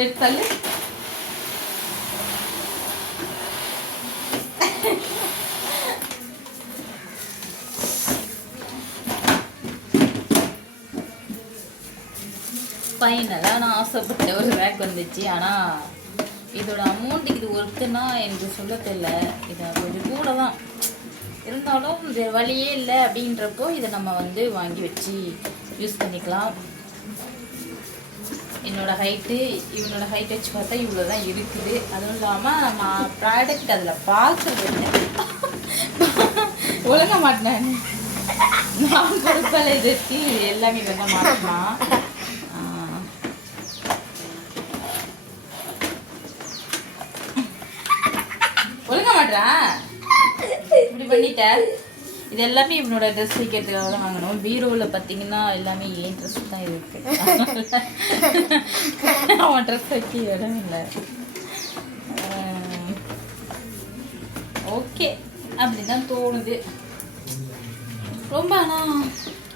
எடுத்தாலே ஃபைனலாக நான் ஆசைப்பட்ட ஒரு ரேக் வந்துச்சு. ஆனால் இதோட அமௌண்ட்டுக்கு இது ஒர்க்குன்னா எனக்கு சொல்ல தெரியல. இது கொஞ்சம் கூட தான் இருந்தாலும் இது வழியே இல்லை அப்படின்றப்போ இதை நம்ம வந்து வாங்கி வச்சு யூஸ் பண்ணிக்கலாம். என்னோடய ஹைட்டு இவனோட ஹைட் வச்சு பார்த்தா இவ்வளோ தான் இருக்குது. அதுவும் இல்லாமல் நம்ம ப்ராடக்ட் அதில் பார்க்குறது ஒழுங்க மாட்டேன். நான் பொறுப்பால் எதிர்த்து எல்லாமே வந்து மாட்டலாம். ஒழுங்க மாட்டேன் இப்படி பண்ணிட்ட. இது எல்லாமே இவனோட ட்ரெஸ் வைக்கிறதுக்காக தான் வாங்கணும். பீரோவில் பார்த்தீங்கன்னா எல்லாமே ஏன் ட்ரெஸ் தான் இருக்குது. அவன் ட்ரெஸ் வைக்க இடம் இல்லை. ஓகே அப்படி தான் தோணுது. ரொம்ப ஆனால்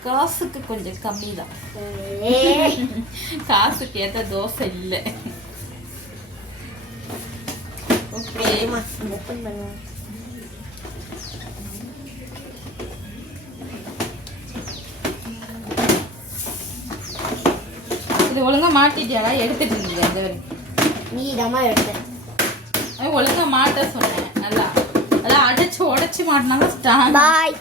காசுக்கு கொஞ்சம் கம்மி தான். காசுக்கு ஏற்ற தோசை இல்லை. ஓகே இது ஒழுங்கா மாட்டிட்டியாடா? எடுத்துட்டு இருந்தீங்க அந்த நீ தாமா எடுத்த. ஒழுங்கா மாட்ட சொன்னேன். நல்லா அதான் அடைச்சு உடைச்சு மாட்டினாலும் ஸ்டாண்ட். பாய்.